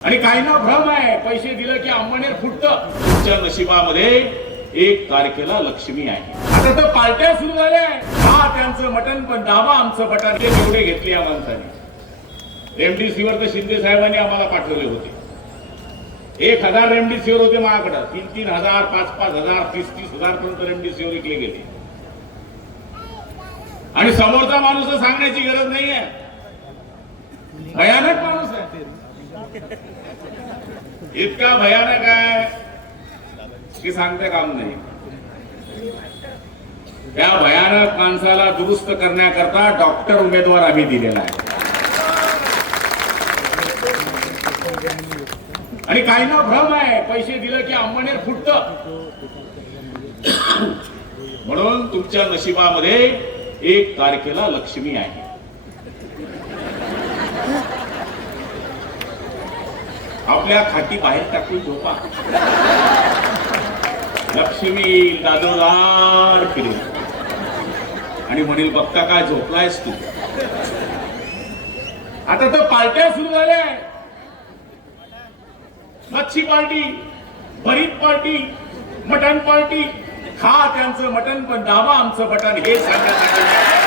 आणि काहींना भ्रम आहे पैसे दिलं की अंमनेर फुटतं. तुमच्या नशिबामध्ये 1 तारखेला लक्ष्मी आहे. आता तर पार्ट्या सुरू झाल्या. हा त्यांचं मटण पण दाबा आमचं बटन. ते एवढे घेतले या माणसाने. रेमडेसिवीर तर शिंदे साहेबांनी आम्हाला पाठवले होते. 1000 रेमडेसिवीर होते माझ्याकडे. 3-3 हजार 5-5 हजार 30-30 हजार पर्यंत रेमडेसिवीर विकले गेले. आणि समोरचा माणूस सांगण्याची गरज नाहीये. भयानक माणूस आहे. इतका भयानक आहे की सांगते काम नाही. त्या भयानक माणसाला दुरुस्त करण्याकरता डॉक्टर उमेदवार आम्ही दिलेला आहे. आणि काहींना भ्रम आहे पैसे दिलं की अंमनेर फुटतं. म्हणून तुमच्या नशिबामध्ये 1 तारखेला लक्ष्मी आहे. आपल्या खाटी बाहेर टाकून झोपा. लक्ष्मी दादोदार फिरेल आणि म्हणेल बघता काय झोपलायस तू. आता तर पार्ट्या सुरू झाल्या. मच्छी पार्टी, भरीत पार्टी, मटण पार्टी. खा त्यांचं मटण पण दाबा आमचं बटन हे सांगण्यासाठी